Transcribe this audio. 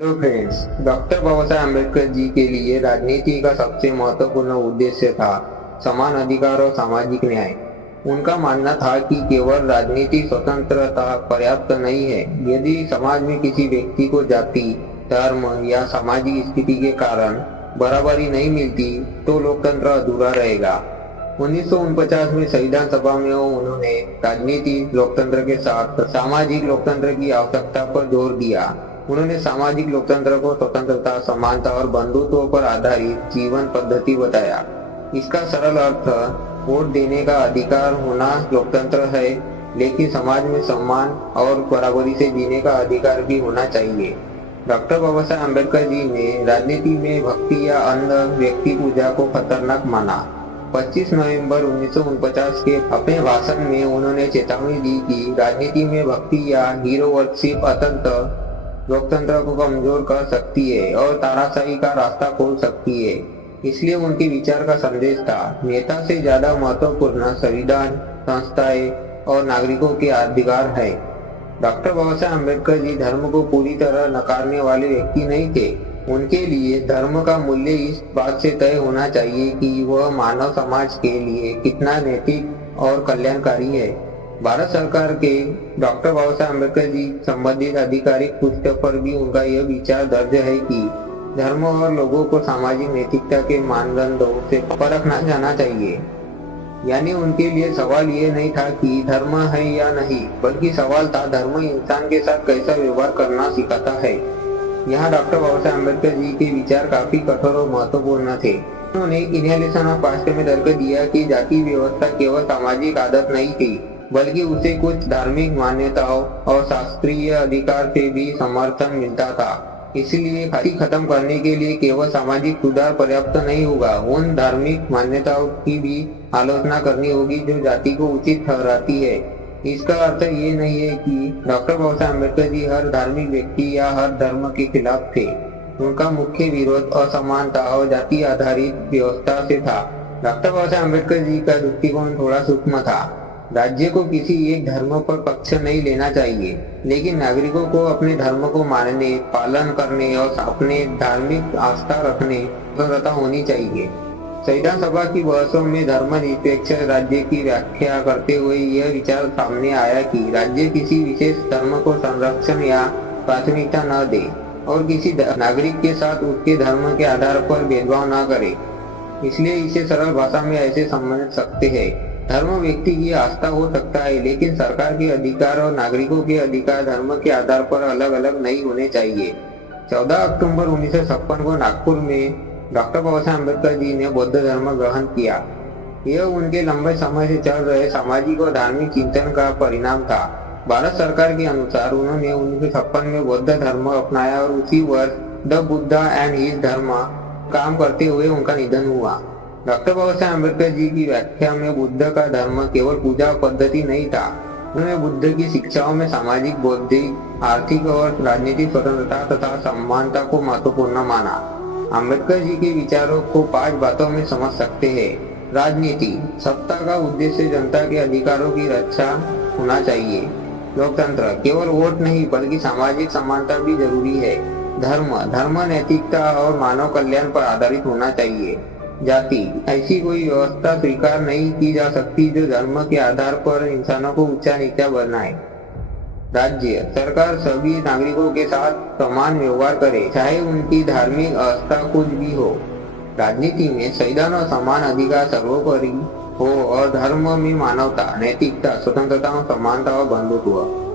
Hello friends, doctor Baba Saheb Ambedkar ji के लिए राजनीति का सबसे महत्वपूर्ण उद्देश्य था समान अधिकार और सामाजिक न्याय। उनका मानना था कि केवल राजनीतिक स्वतंत्रता पर्याप्त नहीं है। यदि समाज में किसी व्यक्ति को जाति, धर्म या सामाजिक स्थिति के कारण बराबरी नहीं मिलती तो लोकतंत्र अधूरा रहेगा। 1949 में संविधान सभा में उन्होंने राजनीतिक लोकतंत्र के साथ सामाजिक लोकतंत्र की आवश्यकता पर जोर दिया। उन्होंने सामाजिक लोकतंत्र को स्वतंत्रता, समानता और बंधुत्व पर आधारित जीवन पद्धति बताया। इसका सरल अर्थ वोट देने का अधिकार होना लोकतंत्र है, लेकिन समाज में सम्मान और बराबरी से जीने का अधिकार भी होना चाहिए। डॉक्टर बाबा साहेब अम्बेडकर जी ने राजनीति में भक्ति या अंध व्यक्ति पूजा को खतरनाक माना। 25 नवंबर 1949 के अपने भाषण में उन्होंने चेतावनी दी कि राजनीति में भक्ति या हीरो वर्शिप अत्यंत लोकतंत्र को कमजोर कर सकती है और तानाशाही का रास्ता खोल सकती है। इसलिए उनके विचार का संदेश था, नेता से ज्यादा महत्वपूर्ण संविधान, संस्थाएं और नागरिकों के अधिकार है। डॉक्टर बाबा साहेब अम्बेडकर जी धर्म को पूरी तरह नकारने वाले व्यक्ति नहीं थे। उनके लिए धर्म का मूल्य इस बात से तय होना चाहिए कि वह मानव समाज के लिए कितना नैतिक और कल्याणकारी है। भारत सरकार के डॉक्टर बाबा साहेब अम्बेडकर जी संबंधित आधिकारिक पुस्तक पर भी उनका यह विचार दर्ज है कि धर्म और लोगों को सामाजिक नैतिकता के मानदंडों से परखना जाना चाहिए। यानी उनके लिए सवाल ये नहीं था कि धर्म है या नहीं, बल्कि सवाल था धर्म इंसान के साथ कैसा व्यवहार करना सिखाता है। यहाँ डॉक्टर बाबा साहेब अम्बेडकर जी के विचार काफी कठोर और महत्वपूर्ण थे। उन्होंने इनहेलेशन ऑफ कास्ट में तर्क दिया कि जाति व्यवस्था केवल सामाजिक आदत नहीं थी, बल्कि उसे कुछ धार्मिक मान्यताओं और शास्त्रीय अधिकार से भी समर्थन मिलता था। इसलिए जाति खत्म करने के लिए केवल सामाजिक सुधार पर्याप्त नहीं होगा, उन धार्मिक मान्यताओं की भी आलोचना करनी होगी जो जाति को उचित ठहराती है। इसका अर्थ ये नहीं है कि डॉक्टर बाबा साहेब अम्बेडकर जी हर धार्मिक व्यक्ति या हर धर्म के खिलाफ थे। उनका मुख्य विरोध असमानता और जाति आधारित व्यवस्था से था। डॉक्टर बाबा साहेब अम्बेडकर जी का दृष्टिकोण थोड़ा सूक्ष्म था। राज्य को किसी एक धर्म पर पक्ष नहीं लेना चाहिए, लेकिन नागरिकों को अपने धर्म को मानने, पालन करने और अपने धार्मिक आस्था रखने स्वतंत्रता होनी चाहिए। संविधान सभा की बहसों में धर्मनिरपेक्ष राज्य की व्याख्या करते हुए यह विचार सामने आया कि राज्य किसी विशेष धर्म को संरक्षण या प्राथमिकता न दे और किसी नागरिक के साथ उसके धर्म के आधार पर भेदभाव न करे। इसलिए इसे सरल भाषा में ऐसे समझ सकते हैं, धर्म व्यक्ति की आस्था हो सकता है, लेकिन सरकार के अधिकार और नागरिकों के अधिकार धर्म के आधार पर अलग अलग नहीं होने चाहिए। 14 अक्टूबर 1956 को नागपुर में डॉक्टर बाबा साहेब अम्बेडकर जी ने बौद्ध धर्म ग्रहण किया। यह उनके लंबे समय से चल रहे सामाजिक और धार्मिक चिंतन का परिणाम था। भारत सरकार के अनुसार उन्होंने 1956 में बौद्ध धर्म अपनाया और उसी वर्ष द बुद्धा एंड हिज धर्म काम करते हुए उनका निधन हुआ। डॉक्टर बाबा साहेब अम्बेडकर जी की व्याख्या में बुद्ध का धर्म केवल पूजा पद्धति नहीं था। उन्होंने बुद्ध की शिक्षाओं में सामाजिक, बौद्धिक, आर्थिक और राजनीतिक स्वतंत्रता तथा समानता को महत्वपूर्ण माना। अम्बेडकर जी के विचारों को 5 बातों में समझ सकते हैं। राजनीति, सत्ता का उद्देश्य जनता के अधिकारों की रक्षा होना चाहिए। लोकतंत्र, केवल वोट नहीं बल्कि सामाजिक समानता भी जरूरी है। धर्म नैतिकता और मानव कल्याण पर आधारित होना चाहिए। जाति, ऐसी कोई व्यवस्था स्वीकार नहीं की जा सकती जो धर्म के आधार पर इंसानों को ऊंचा नीचा बनाए। राज्य, सरकार सभी नागरिकों के साथ समान व्यवहार करे, चाहे उनकी धार्मिक आस्था कुछ भी हो। राजनीति में संविधान और समान अधिकार सर्वोपरि हो और धर्म में मानवता, नैतिकता, स्वतंत्रता, समानता और बंधुत्व।